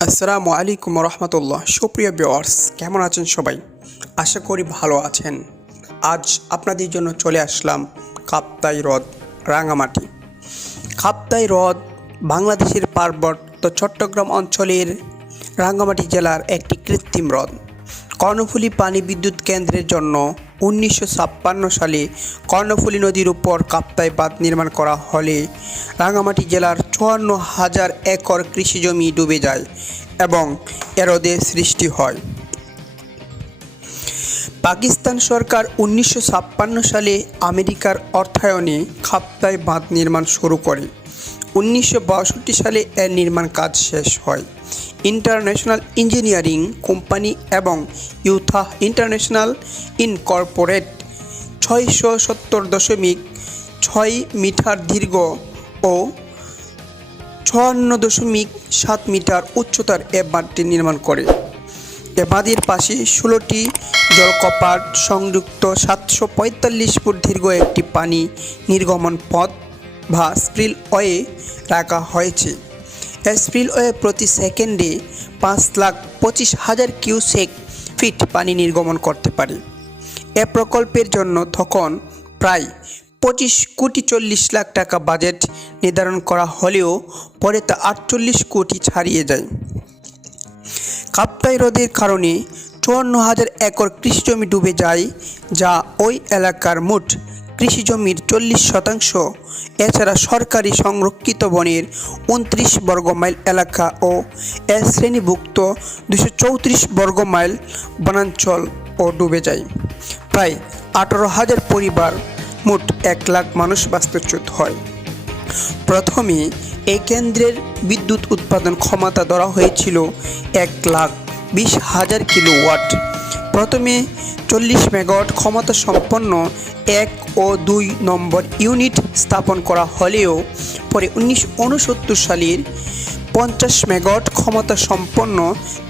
আসসালামু আলাইকুম রহমতুল্লাহ। সুপ্রিয় ভিউয়ার্স, কেমন আছেন সবাই? আশা করি ভালো আছেন। আজ আপনাদের জন্য চলে আসলাম কাপ্তাই হ্রদ, রাঙামাটি। কাপ্তাই হ্রদ বাংলাদেশের পার্বত্য চট্টগ্রাম অঞ্চলের রাঙামাটি জেলার একটি কৃত্রিম হ্রদ। কর্ণফুলী পানি বিদ্যুৎ কেন্দ্রের জন্য 1956 সালে কর্ণফুলী নদীর উপর কাপ্তাই বাঁধ নির্মাণ করা হলে রাঙামাটি জেলার 54,000 একর কৃষিজমি ডুবে যায় এবং এরোদের সৃষ্টি হয়। পাকিস্তান সরকার 1956 সালে আমেরিকার অর্থায়নে কাপ্তাই বাঁধ নির্মাণ শুরু করে। 1962 সালে এর নির্মাণ কাজ শেষ হয়। ইন্টারন্যাশনাল ইঞ্জিনিয়ারিং কোম্পানি এবং ইউথা ইন্টারন্যাশনাল ইনকর্পোরেট 670.6 মিটার দীর্ঘ ও 56.7 মিটার উচ্চতার এ বাঁধটি নির্মাণ করে। এ বাঁধের পাশে 16টি জলকপাট সংযুক্ত 745 ফুট দীর্ঘ একটি পানি নির্গমন পথ বা স্পিলওয়ে রাখা হয়েছে। স্পিলওয়ে প্রতি সেকেন্ডে 5,25,000 কিউসেক ফিট পানি নির্গমন করতে পারে। এ প্রকল্পের জন্য তখন প্রায় 25,40,00,000 টাকা বাজেট নির্ধারণ করা হলেও পরে তা 48 কোটি ছাড়িয়ে যায়। কাপ্তাই হ্রদের কারণে 54,000 একর কৃষিজমি ডুবে যায়, যা ওই এলাকার মোট কৃষিজমির 40%। এছাড়া সরকারি সংরক্ষিত বনের 29 বর্গ মাইল এলাকা ও এ শ্রেণীভুক্ত 234 বর্গ মাইল বনাঞ্চল ও ডুবে যায়। প্রায় 18,000 পরিবার, মোট 1 লাখ মানুষ বাস্তুচ্যুত হয়। প্রথমে এই কেন্দ্রের বিদ্যুৎ উৎপাদন ক্ষমতা ধরা হয়েছিল 1,20,000 কিলোওয়াট। প্রথমে 40 মেগাওয়াট ক্ষমতা সম্পন্ন 1 ও 2 নম্বর ইউনিট স্থাপন করা হলেও পরে 1969 সালের 50 মেগাওয়াট ক্ষমতা সম্পন্ন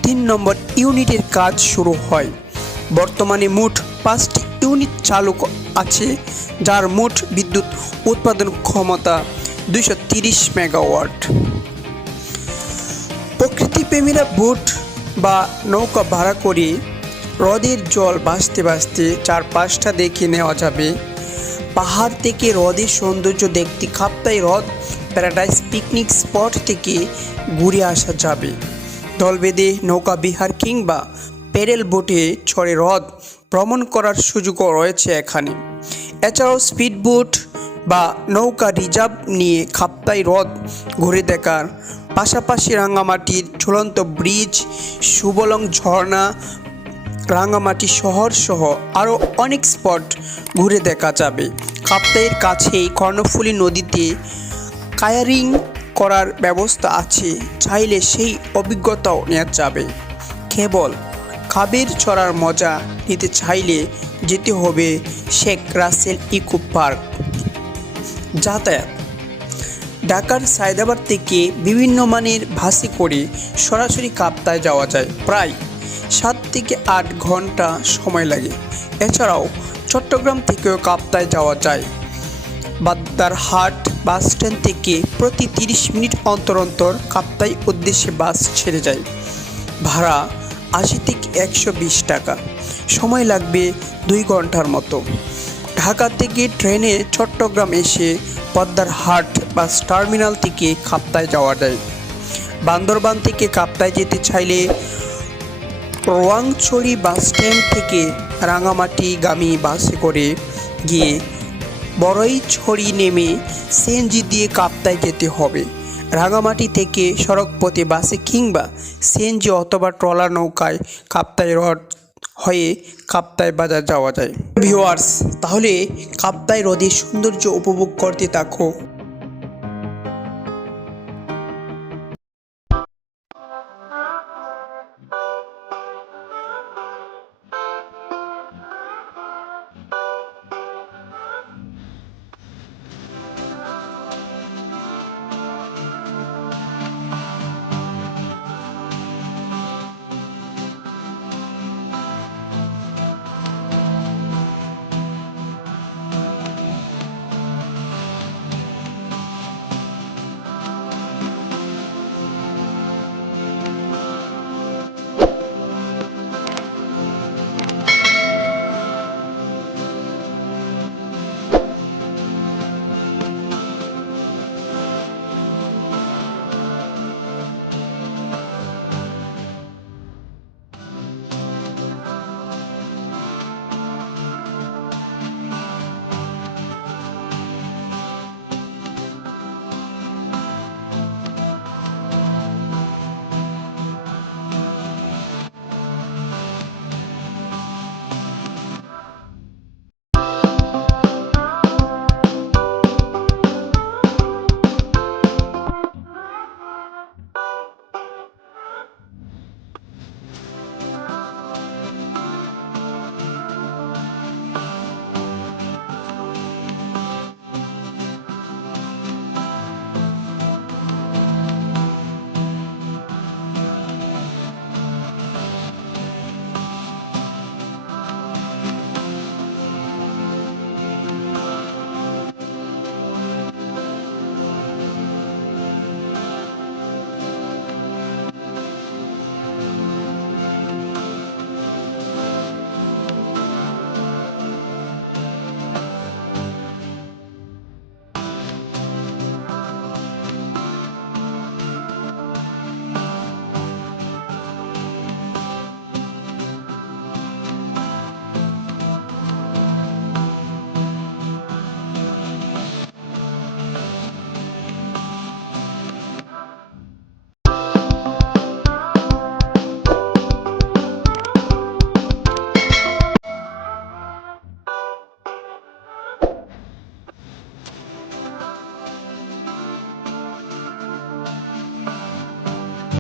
3 নম্বর ইউনিটের কাজ শুরু হয়। বর্তমানে মোট 5টি ইউনিট চালু আছে, যার মোট বিদ্যুৎ উৎপাদন ক্ষমতা 230 মেগাওয়াট। প্রকৃতিপ্রেমীরা বোট বা নৌকা ভাড়া করে হ্রদের জল ভাসতে ভাসতে চারপাশটা দেখে নেওয়া যাবে। পাহাড় থেকে হ্রদের সৌন্দর্য দেখতে কাপ্তাই হ্রদ প্যারাডাইস পিকনিক স্পট থেকে ঘুরে আসা যাবে। দল বেঁধে নৌকা বিহার কিংবা প্যাডেল বোটে চড়ে হ্রদ ভ্রমণ করার সুযোগও রয়েছে এখানে। এছাড়াও স্পিড বোট বা নৌকা রিজার্ভ নিয়ে কাপ্তাই হ্রদ ঘুরে দেখার পাশাপাশি রাঙামাটির ঝুলন্ত ব্রিজ, সুবলং ঝর্ণা, রাঙামাটি শহর সহ আরও অনেক স্পট ঘুরে দেখা যাবে। কাপ্তাইয়ের কাছেই কর্ণফুলী নদীতে কায়ারিং করার ব্যবস্থা আছে, চাইলে সেই অভিজ্ঞতাও নেওয়া যাবে। কেবল কাবের চড়ার মজা নিতে চাইলে যেতে হবে শেখ রাসেল ইকো পার্ক। যাতায়াত: ঢাকার সায়দাবাদ থেকে বিভিন্ন মানের বাসে করে সরাসরি কাপ্তাই যাওয়া যায়। প্রায় 7 থেকে 8 ঘন্টা সময় লাগে। এছাড়াও চট্টগ্রাম থেকেও কাপ্তাই যাওয়া যায়। বাদ্দারহাট বাস স্ট্যান্ড থেকে প্রতি 30 মিনিট অন্তর অন্তর কাপ্তাই উদ্দেশ্যে বাস ছেড়ে যায়। ভাড়া 80 থেকে 120 টাকা। সময় লাগবে 2 ঘন্টার মতো। ঢাকা থেকে ট্রেনে চট্টগ্রাম এসে বাদ্দারহাট বাস টার্মিনাল থেকে কাপ্তাই যাওয়া যায়। বান্দরবান থেকে কাপ্তাই যেতে চাইলে রোয়াংছড়ি বাস স্ট্যান্ড থেকে রাঙামাটিগামী বাসে করে গিয়ে বড়ইছড়ি নেমে সিএনজি দিয়ে কাপ্তাই যেতে হবে। রাঙামাটি থেকে সড়কপথে বাসে কিংবা সিএনজি অথবা ট্রলার নৌকায় কাপ্তাই হ্রদ হয়ে কাপ্তাই বাজার যাওয়া যায়। ভিউয়ার্স, তাহলে কাপ্তাই হ্রদের সৌন্দর্য উপভোগ করতে থাকো।